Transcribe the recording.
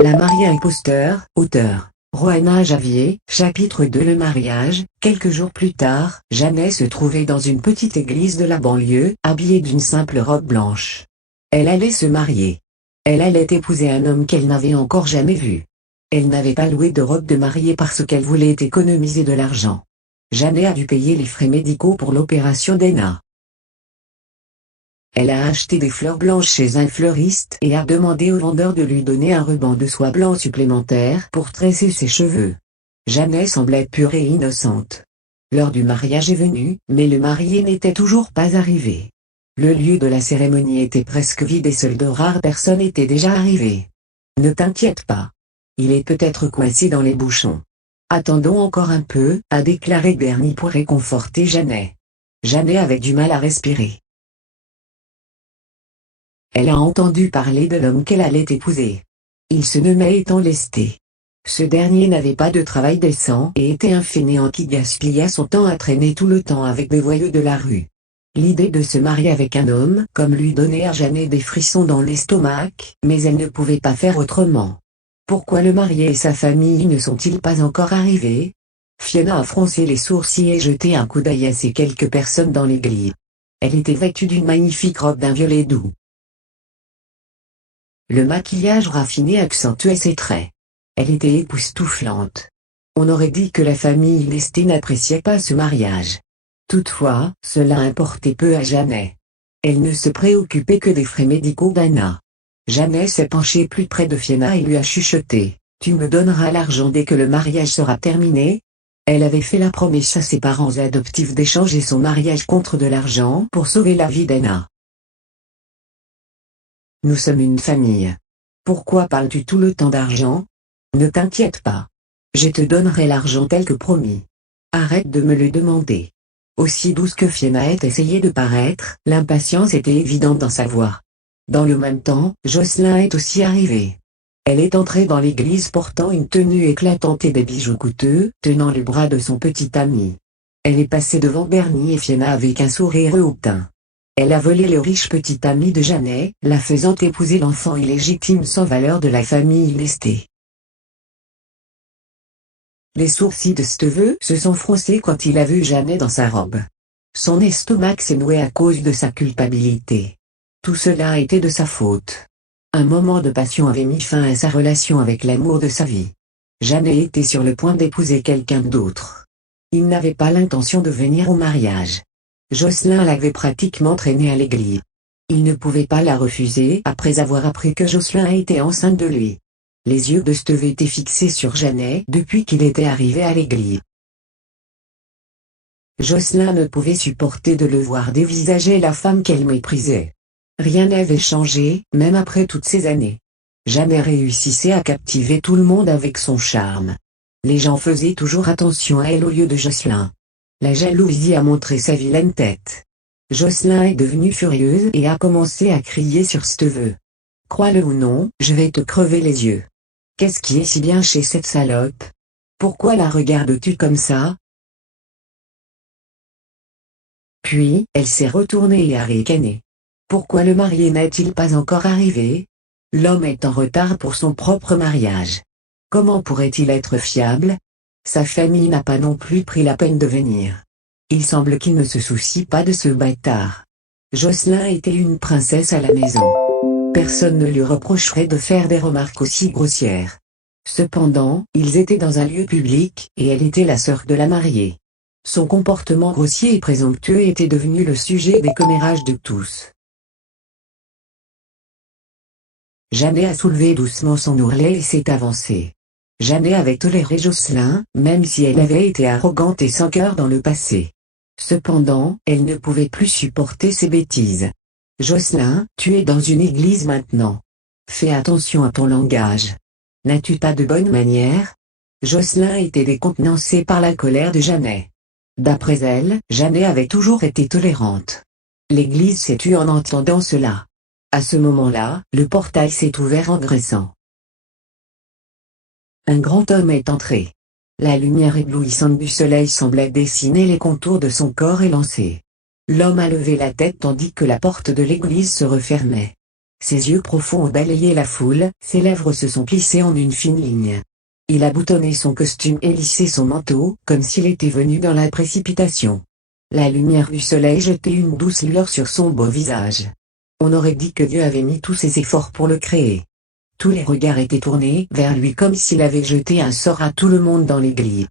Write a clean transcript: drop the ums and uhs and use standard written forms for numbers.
La mariée imposteur, auteur. Roanna Javier, chapitre 2. Le mariage. Quelques jours plus tard, Jeannet se trouvait dans une petite église de la banlieue, habillée d'une simple robe blanche. Elle allait se marier. Elle allait épouser un homme qu'elle n'avait encore jamais vu. Elle n'avait pas loué de robe de mariée parce qu'elle voulait économiser de l'argent. Jeannet a dû payer les frais médicaux pour l'opération d'Enna. Elle a acheté des fleurs blanches chez un fleuriste et a demandé au vendeur de lui donner un ruban de soie blanc supplémentaire pour tresser ses cheveux. Jeannet semblait pure et innocente. L'heure du mariage est venue, mais le marié n'était toujours pas arrivé. Le lieu de la cérémonie était presque vide et seules de rares personnes étaient déjà arrivées. Ne t'inquiète pas. Il est peut-être coincé dans les bouchons. Attendons encore un peu, a déclaré Bernie pour réconforter Jeannet. Jeannet avait du mal à respirer. Elle a entendu parler de l'homme qu'elle allait épouser. Il se nommait Ethan Lesté. Ce dernier n'avait pas de travail décent et était un fainéant qui gaspillait son temps à traîner tout le temps avec des voyous de la rue. L'idée de se marier avec un homme comme lui donnait à Jeannet des frissons dans l'estomac, mais elle ne pouvait pas faire autrement. Pourquoi le marié et sa famille ne sont-ils pas encore arrivés? Fiona a froncé les sourcils et jeté un coup d'œil à ces quelques personnes dans l'église. Elle était vêtue d'une magnifique robe d'un violet doux. Le maquillage raffiné accentuait ses traits. Elle était époustouflante. On aurait dit que la famille Lesté n'appréciait pas ce mariage. Toutefois, cela importait peu à Jeannet. Elle ne se préoccupait que des frais médicaux d'Anna. Jeannet s'est penchée plus près de Fiona et lui a chuchoté « Tu me donneras l'argent dès que le mariage sera terminé ?» Elle avait fait la promesse à ses parents adoptifs d'échanger son mariage contre de l'argent pour sauver la vie d'Anna. Nous sommes une famille. Pourquoi parles-tu tout le temps d'argent? Ne t'inquiète pas. Je te donnerai l'argent tel que promis. Arrête de me le demander. Aussi douce que Fiona ait essayé de paraître, l'impatience était évidente dans sa voix. Dans le même temps, Jocelyn est aussi arrivé. Elle est entrée dans l'église portant une tenue éclatante et des bijoux coûteux, tenant le bras de son petit ami. Elle est passée devant Bernie et Fiona avec un sourire hautain. Elle a volé le riche petit ami de Jeannet, la faisant épouser l'enfant illégitime sans valeur de la famille Lesté. Les sourcils de Steveux se sont froncés quand il a vu Jeannet dans sa robe. Son estomac s'est noué à cause de sa culpabilité. Tout cela a été de sa faute. Un moment de passion avait mis fin à sa relation avec l'amour de sa vie. Jeannet était sur le point d'épouser quelqu'un d'autre. Il n'avait pas l'intention de venir au mariage. Jocelyn l'avait pratiquement traînée à l'église. Il ne pouvait pas la refuser après avoir appris que Jocelyn était enceinte de lui. Les yeux de Steveux étaient fixés sur Jeannet depuis qu'il était arrivé à l'église. Jocelyn ne pouvait supporter de le voir dévisager la femme qu'elle méprisait. Rien n'avait changé, même après toutes ces années. Jeannet réussissait à captiver tout le monde avec son charme. Les gens faisaient toujours attention à elle au lieu de Jocelyn. La jalousie a montré sa vilaine tête. Jocelyn est devenue furieuse et a commencé à crier sur Steveux. Crois-le ou non, je vais te crever les yeux. Qu'est-ce qui est si bien chez cette salope? Pourquoi la regardes-tu comme ça? Puis, elle s'est retournée et a ricané. Pourquoi le marié n'est-il pas encore arrivé? L'homme est en retard pour son propre mariage. Comment pourrait-il être fiable? Sa famille n'a pas non plus pris la peine de venir. Il semble qu'il ne se soucie pas de ce bâtard. Jocelyn était une princesse à la maison. Personne ne lui reprocherait de faire des remarques aussi grossières. Cependant, ils étaient dans un lieu public, et elle était la sœur de la mariée. Son comportement grossier et présomptueux était devenu le sujet des commérages de tous. Jeannet a soulevé doucement son ourlet et s'est avancée. Jeannet avait toléré Jocelyn, même si elle avait été arrogante et sans cœur dans le passé. Cependant, elle ne pouvait plus supporter ses bêtises. Jocelyn, tu es dans une église maintenant. Fais attention à ton langage. N'as-tu pas de bonnes manières? Jocelyn était décontenancée par la colère de Jeannet. D'après elle, Jeannet avait toujours été tolérante. L'église s'est tue en entendant cela. À ce moment-là, le portail s'est ouvert en graissant. Un grand homme est entré. La lumière éblouissante du soleil semblait dessiner les contours de son corps élancé. L'homme a levé la tête tandis que la porte de l'église se refermait. Ses yeux profonds ont balayé la foule, ses lèvres se sont plissées en une fine ligne. Il a boutonné son costume et lissé son manteau, comme s'il était venu dans la précipitation. La lumière du soleil jetait une douce lueur sur son beau visage. On aurait dit que Dieu avait mis tous ses efforts pour le créer. Tous les regards étaient tournés vers lui comme s'il avait jeté un sort à tout le monde dans l'église.